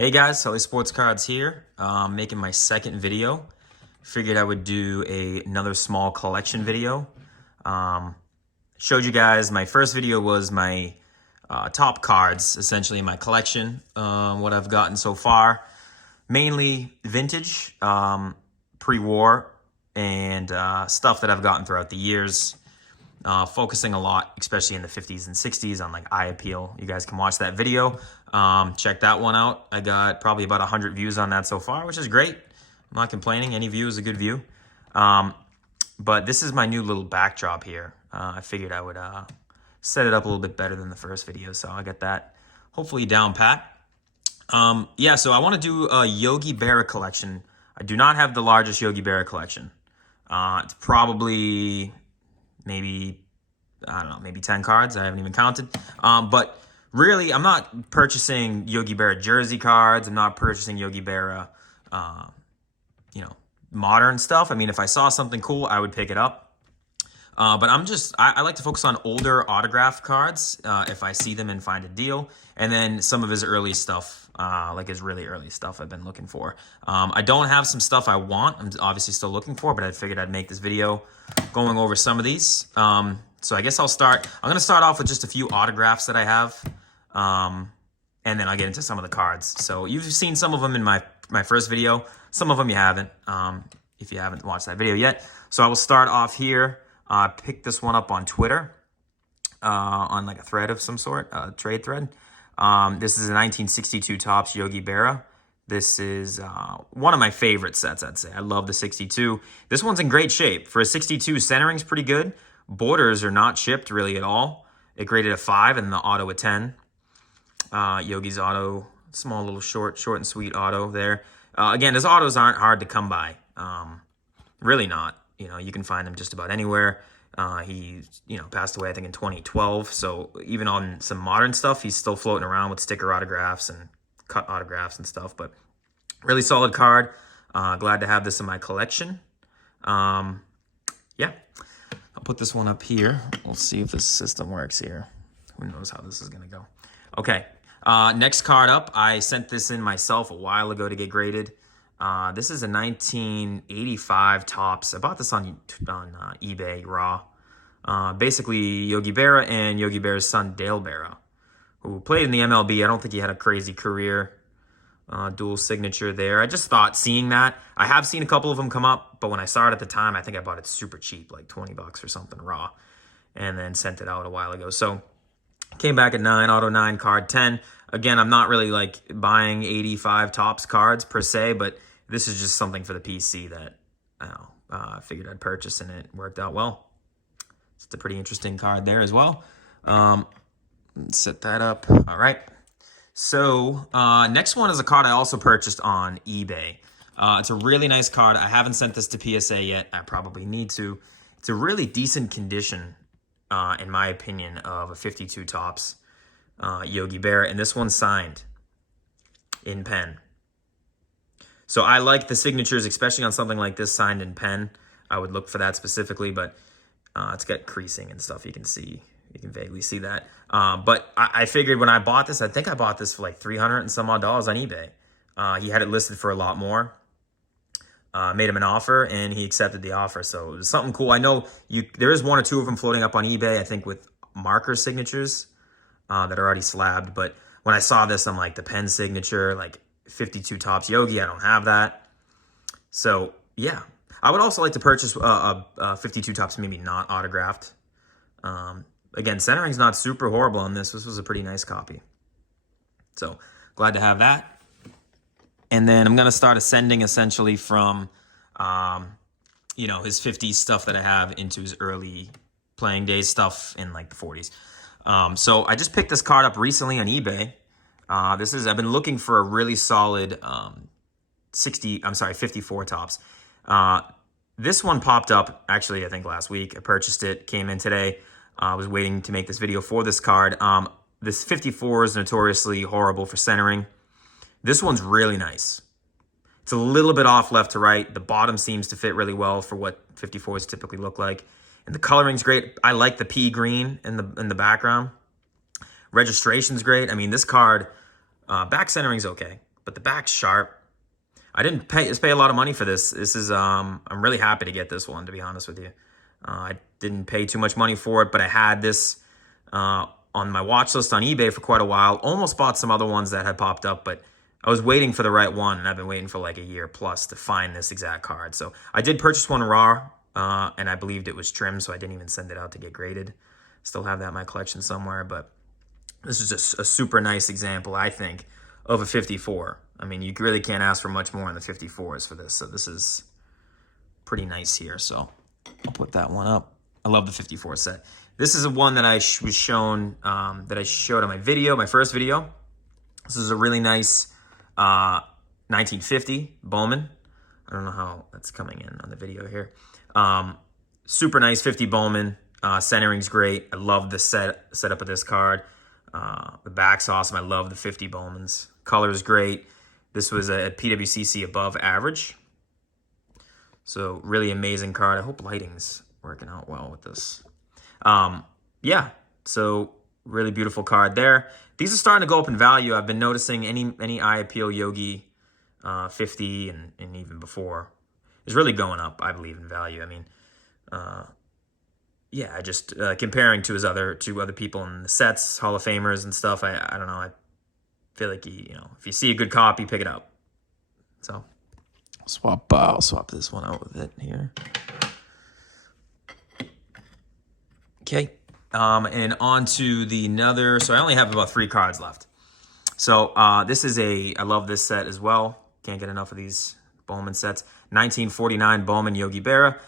Hey guys, Sully Sports Cards here. Making my second video. Figured I would do another small collection video. Showed you guys, my first video was my top cards, essentially in my collection. What I've gotten so far. Mainly vintage, pre-war, and stuff that I've gotten throughout the years. Focusing a lot, especially in the 50s and 60s, on like eye appeal. You guys can watch that video. Check that one out. I got probably about 100 views on that so far, which is great. I'm not complaining. Any view is a good view. But this is my new little backdrop here. I figured I would set it up a little bit better than the first video, so I got that hopefully down pat. Yeah, so I want to do a Yogi Berra collection. I do not have the largest Yogi Berra collection. It's probably maybe, I don't know, maybe 10 cards. I haven't even counted. But really, I'm not purchasing Yogi Berra jersey cards. I'm not purchasing Yogi Berra, modern stuff. I mean, if I saw something cool, I would pick it up. But I like to focus on older autograph cards if I see them and find a deal. And then some of his early stuff, like his really early stuff I've been looking for. I don't have some stuff I want. I'm obviously still looking for, but I figured I'd make this video going over some of these. So I guess I'm going to start off with just a few autographs that I have. And then I'll get into some of the cards. So you've seen some of them in my first video. Some of them you haven't, if you haven't watched that video yet. So I will start off here. Pick this one up on Twitter, on like a thread of some sort, a trade thread. This is a 1962 Topps Yogi Berra. This is one of my favorite sets, I'd say. I love the 62. This one's in great shape. For a 62, centering's pretty good. Borders are not chipped really at all. It graded a 5 and the auto a 10. Yogi's auto, small little short and sweet auto there. Again, his autos aren't hard to come by. Really not. You can find him just about anywhere. He, passed away, I think, in 2012. So even on some modern stuff, he's still floating around with sticker autographs and cut autographs and stuff. But really solid card. Glad to have this in my collection. Yeah, I'll put this one up here. We'll see if this system works here. Who knows how this is going to go. Okay, next card up. I sent this in myself a while ago to get graded. This is a 1985 Topps. I bought this on eBay raw. Basically Yogi Berra and Yogi Berra's son Dale Berra, who played in the MLB. I don't think he had a crazy career. Dual signature there. I just thought seeing that. I have seen a couple of them come up, but when I saw it at the time, I think I bought it super cheap, like 20 bucks or something raw, and then sent it out a while ago. So came back at 9, auto 9, card 10. Again, I'm not really like buying 85 Topps cards per se, but this is just something for the PC that I figured I'd purchase, and it worked out well. It's a pretty interesting card there as well. Set that up. All right. So next one is a card I also purchased on eBay. It's a really nice card. I haven't sent this to PSA yet. I probably need to. It's a really decent condition, in my opinion, of a 52 Topps Yogi Berra, and this one's signed in pen. So I like the signatures, especially on something like this signed in pen. I would look for that specifically, but it's got creasing and stuff. You can vaguely see that. But I figured when I bought this, I think I bought this for like $300 and some odd on eBay. He had it listed for a lot more. Made him an offer, and he accepted the offer. So it was something cool. I know there is one or two of them floating up on eBay, I think, with marker signatures that are already slabbed. But when I saw this, I'm like, the pen signature, like 52 Topps Yogi, I don't have that. So yeah, I would also like to purchase a 52 Topps, maybe not autographed. Again, centering's not super horrible on this. This was a pretty nice copy. So glad to have that. And then I'm going to start ascending essentially from, his 50s stuff that I have into his early playing days stuff in like the 40s. So I just picked this card up recently on eBay. I've been looking for a really solid 54 Topps. This one popped up, actually, I think last week. I purchased it, came in today. I was waiting to make this video for this card. This 54 is notoriously horrible for centering. This one's really nice. It's a little bit off left to right. The bottom seems to fit really well for what 54s typically look like. And the coloring's great. I like the pea green in the background. Registration's great. I mean, this card, back centering's okay. but the back's sharp. I didn't pay a lot of money for this. This is I'm really happy to get this one, to be honest with you. I didn't pay too much money for it, but I had this on my watch list on eBay for quite a while. Almost bought some other ones that had popped up, but I was waiting for the right one, and I've been waiting for like a year plus to find this exact card. So I did purchase one raw, and I believed it was trimmed, so I didn't even send it out to get graded. Still have that in my collection somewhere, but this is just a super nice example, I think, of a 54. I mean, you really can't ask for much more in the 54s for this, so this is pretty nice here. So I'll put that one up. I love the 54 set. This is a one that I was shown, that I showed on my video, my first video. This is a really nice 1950 Bowman. I don't know how that's coming in on the video here. Super nice 50 Bowman. Centering's great. I love the setup of this card. The back's awesome. I love the 50 Bowmans. Color's great. This was a PWCC above average. So really amazing card. I hope lighting's working out well with this. Yeah, so really beautiful card there. These are starting to go up in value. I've been noticing any eye appeal Yogi 50 and even before is really going up, I believe, in value. I mean, yeah, I just comparing to other people in the sets, Hall of Famers and stuff. I don't know. I feel like if you see a good copy, pick it up. So I'll swap this one out with it here. Okay. And on to the another. So I only have about 3 cards left. So this is I love this set as well. Can't get enough of these Bowman sets. 1949 Bowman Yogi Berra.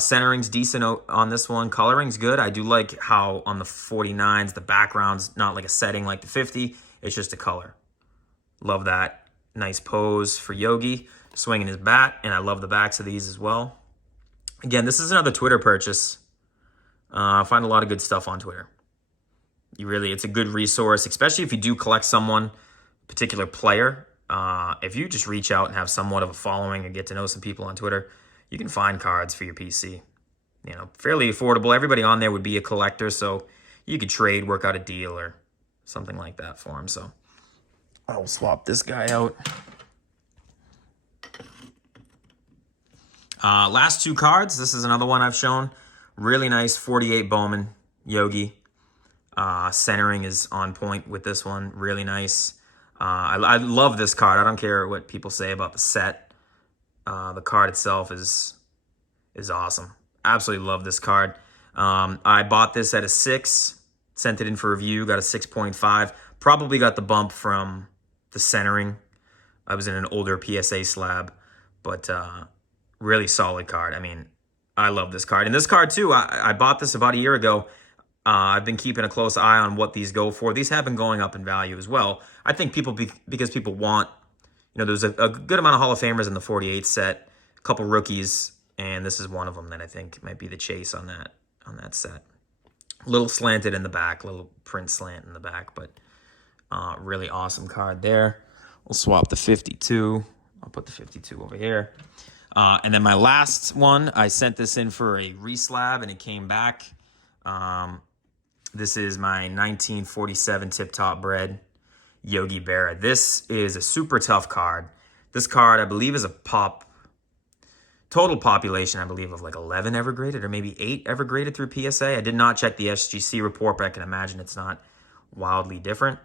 Centering's decent on this one. Coloring's good. I do like how on the 49s, the background's not like a setting like the 50. It's just a color. Love that. Nice pose for Yogi. Swinging his bat. And I love the backs of these as well. Again, this is another Twitter purchase. I find a lot of good stuff on Twitter. It's a good resource, especially if you do collect someone, particular player. If you just reach out and have somewhat of a following and get to know some people on Twitter, you can find cards for your PC. Fairly affordable. Everybody on there would be a collector, so you could trade, work out a deal or something like that for them. So I'll swap this guy out. Last 2 cards. This is another one I've shown. Really nice 48 Bowman Yogi. Centering is on point with this one. Really nice. I love this card. I don't care what people say about the set. The card itself is awesome. Absolutely love this card. I bought this at a 6. Sent it in for review. Got a 6.5. Probably got the bump from the centering. I was in an older PSA slab. But really solid card. I mean, I love this card. And this card, too, I bought this about a year ago. I've been keeping a close eye on what these go for. These have been going up in value as well. I think because people want, there's a good amount of Hall of Famers in the 48 set, a couple rookies, and this is one of them that I think might be the chase on that set. A little slanted in the back, a little print slant in the back, but really awesome card there. We'll swap the 52. I'll put the 52 over here. And then my last one, I sent this in for a reslab, and it came back. This is my 1947 Tip Top Bread Yogi Berra. This is a super tough card. This card, I believe, is a total population, I believe, of like 11 ever graded or maybe 8 ever graded through PSA. I did not check the SGC report, but I can imagine it's not wildly different.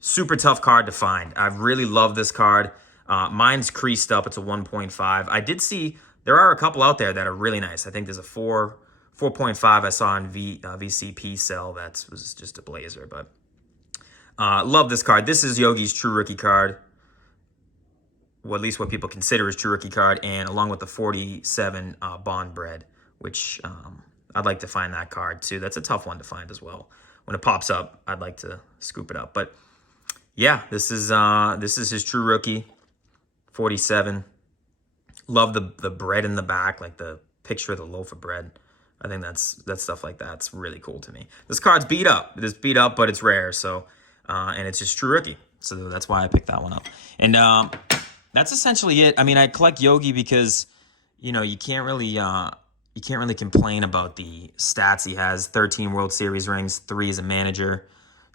Super tough card to find. I really love this card. Mine's creased up. It's a 1.5. I did see there are a couple out there that are really nice. I think there's a 4.5 I saw in VCP sell. That was just a blazer, but love this card. This is Yogi's true rookie card. Well, at least what people consider his true rookie card, and along with the 47 Bond Bread, which I'd like to find that card too. That's a tough one to find as well. When it pops up, I'd like to scoop it up. But yeah, this is his true rookie, 47. Love the bread in the back, like the picture of the loaf of bread. I think that's stuff like that's really cool to me. This card's beat up. It is beat up, but it's rare. So, and it's just true rookie. So that's why I picked that one up. And that's essentially it. I mean, I collect Yogi because, you can't really complain about the stats he has. 13 World Series rings, 3 as a manager,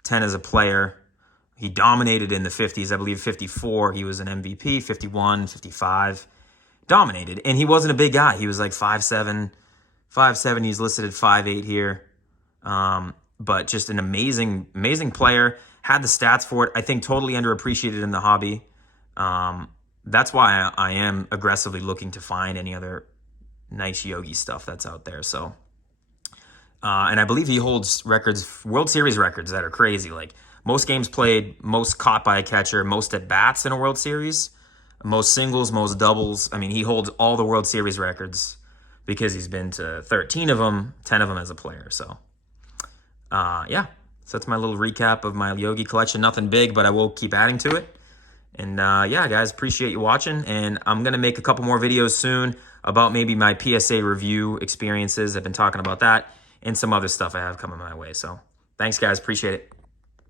10 as a player. He dominated in the 50s. I believe 54, he was an MVP, 51, 55. Dominated. And he wasn't a big guy. He was like 5'7". He's listed at 5'8" here. But just an amazing player. Had the stats for it. I think totally underappreciated in the hobby. That's why I am aggressively looking to find any other nice Yogi stuff that's out there. So, and I believe he holds records, World Series records that are crazy. Like most games played, most caught by a catcher, most at bats in a World Series, most singles, most doubles. I mean, he holds all the World Series records because he's been to 13 of them, 10 of them as a player. So, yeah. So that's my little recap of my Yogi collection. Nothing big, but I will keep adding to it. And yeah, guys, appreciate you watching. And I'm going to make a couple more videos soon about maybe my PSA review experiences. I've been talking about that and some other stuff I have coming my way. So thanks, guys. Appreciate it.